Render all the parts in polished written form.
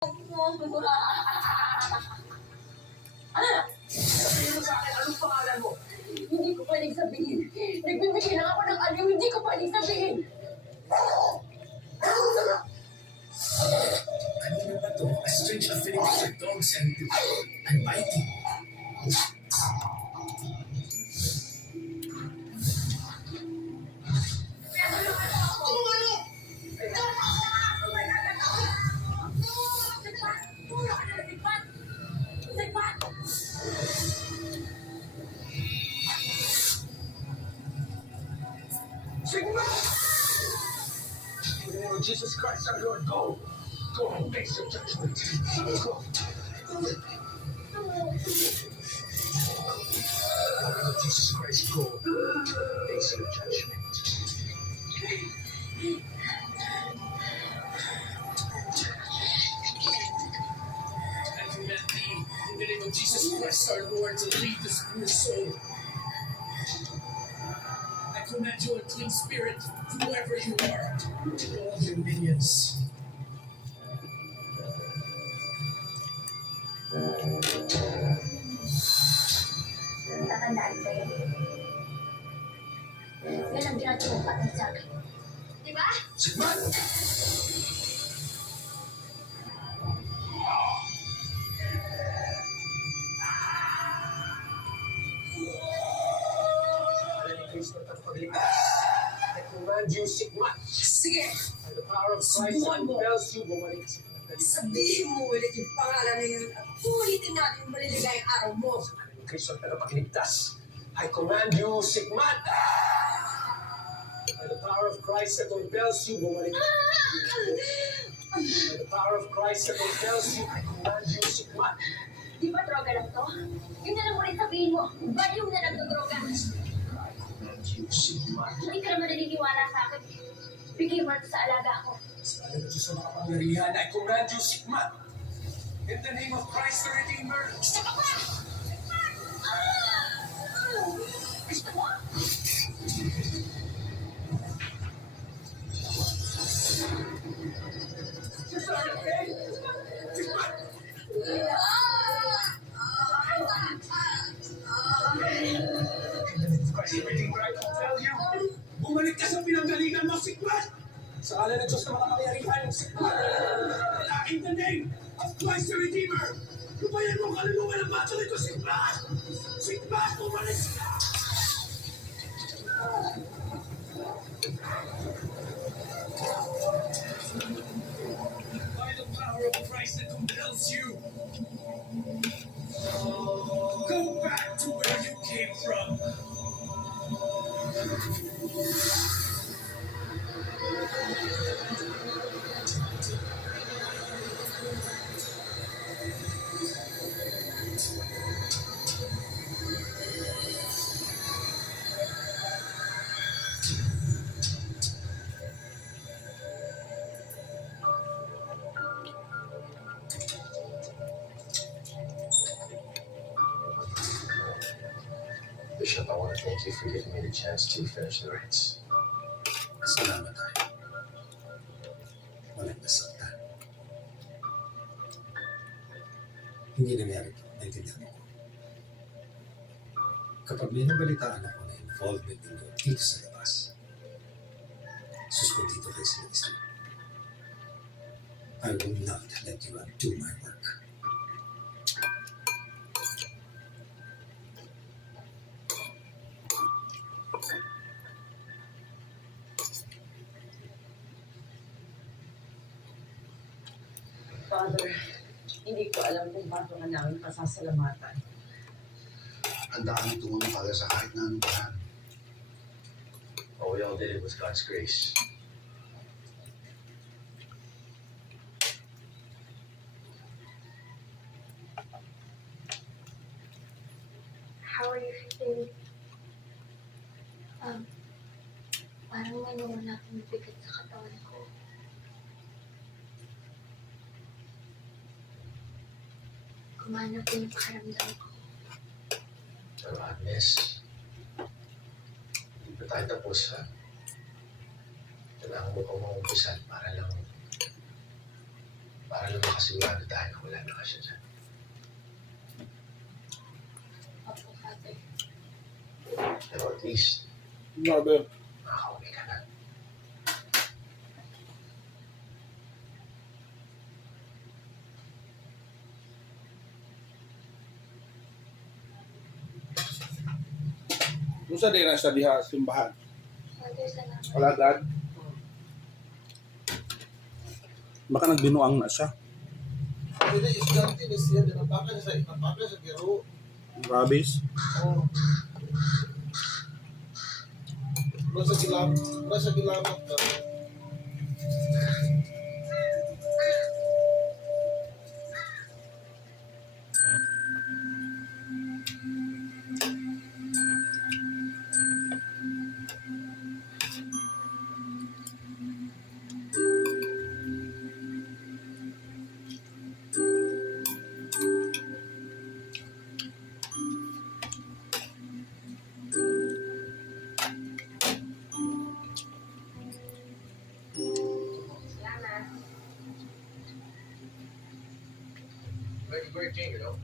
Sabihin mo sa akin, anong pangalan mo? Hindi ko pwedeng sabihin. Nagbibigay lang ako ng aliw, hindi ko pwedeng sabihin. Kanina ba to? A strange affinity for dogs and biting. Sigma! In the name of Jesus Christ, our Lord, go! Go and face your judgment. Go! In the name of Jesus Christ, go. Face your judgment. I command thee, in the name of Jesus Christ, our Lord, to leave this poor soul. I command you, unclean spirit, whoever you are, and all your minions. Tatandaan kayo. Yan ang ginagawa patay sa akin. Diba? Sigman! Kristo at pagligtas. I command you, Sigma. Sige, By the power of Christ Subukan that mo. compels you, bumalik sa pinagdali. sabihin mo ulit yung pangalan na yun at ulitin natin yung maliligayang araw mo. Sa kanilang Kristo at tagapagligtas. I command you, Sigma. By the power of Christ that compels you, bumalik sa pinagdali. By the power of Christ that compels you, I command you, Sigma. Di ba droga lang to? Yun na lang ulit sabihin mo. Baliw na nagdodroga. I command you, Sigma. Hindi ka naman naniniwala sa akin. Bigay mo na to sa alaga ko. Sa alam ng Diyos na makapangyarihan, I command you, Sigma. In the name of Christ the Redeemer. Gusto ka ba? Gusto mo? Sa akin, okay? Sigma! In the name of Christ the Redeemer, I compel you. Bumalik ka sa pinanggalingan mo, Sigma! Sa alam ng Diyos na makapangyarihan, Sigma! In the name of Christ the Redeemer, lumayan mo ang kaluluwa ng bato nito, Sigma! Sigma, bumalik ka! By the power of Christ that compels you, go back to where you came from. Bishop, I want to thank you for giving me the chance to finish the rites. Salamat tayo. Walang nasaktan. Hindi na meron. Naintindihan mo ko. Kapag may nabalitaan ako na involvement ninyo dito sa labas, suspendito kayo sa isa. I will not let you undo my work. Father, hindi ko alam kung paano nga namin pasasalamatan. Handaan ang tumulong para sa kahit na anong paraan. All we all did was God's grace. How are you feeling? Parang nanawala akong bigat sa katawan ko. Kumana po yung pakiramdam ko. Pero Agnes, hindi pa tayo tapos, ha? Kailangan mo pang maumpisan para lang Para lang makasigurado tayo na wala na ka siya dyan. Opo, Father. Pero at least, Grabe. makakauwi ka na. Kung sa din sa diha simbahan. Father, salamat. Kalagad. Baka nagbinuang na siya. Hindi, iskante ni siya. Napaka sa biro. Rabis. Oh. Nasa gilamat ka. Salamat. Very working, you know?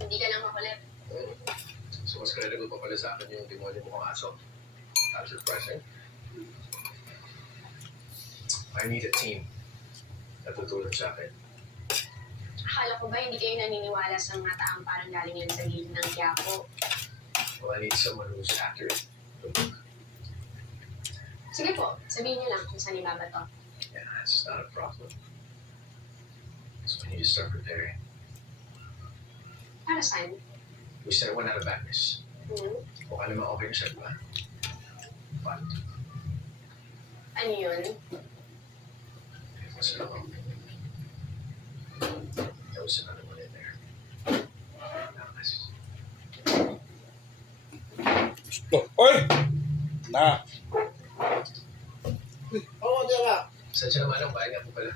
Hindi ka lang makulit. So, mas credible pa pala sa akin yung demonyo mo kang aso. That's surprising. I need a team na tutulong sa akin. Akala ko ba hindi kayo naniniwala sa mga taong parang galing lang sa gilid ng Quiapo? Well, I need someone who's accurate. Sige po, sabihin niyo lang kung saan ibabato. Yeah, it's not a problem. So we need to start preparing. Para saan? We said one out of badness. Mukha naman okay na siya, di ba? But, Ano yun? what's wrong? There was another one in there. Nakakasas. Ito. Oy! Na. Oo, dira. Sadya naman ang bahay nga po pala.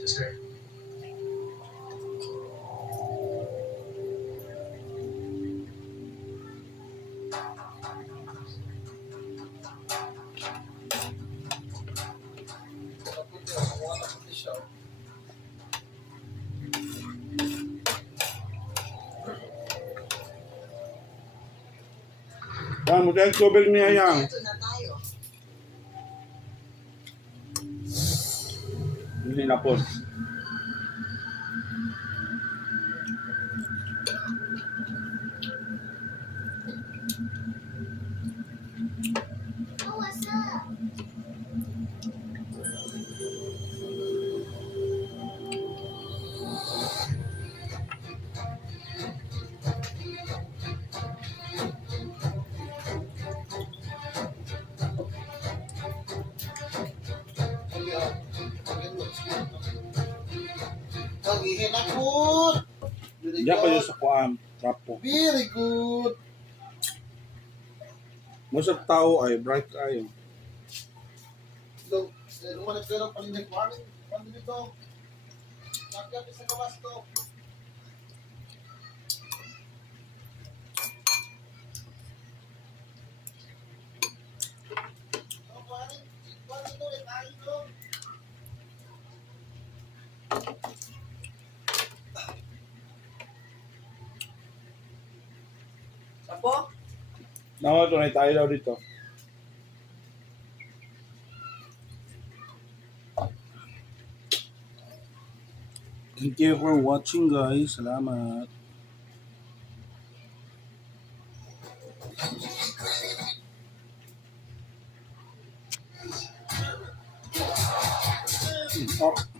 Sister. Naputi ako. Wala naputi siya. Yan, mo dahil tubig niya yan. Ito na tayo. Hindi na po. Oh, what's up? Kagihin ako. Very Diyan kayo good. sa kuam. Trapo. Very good. Most of tao ay bright kayo. So, lumanap ka ng palinig. Paano dito? Nakyan sa gawas to. Apo? Nawa, tunay tayo daw dito. Thank you for watching, guys. Salamat. Oh.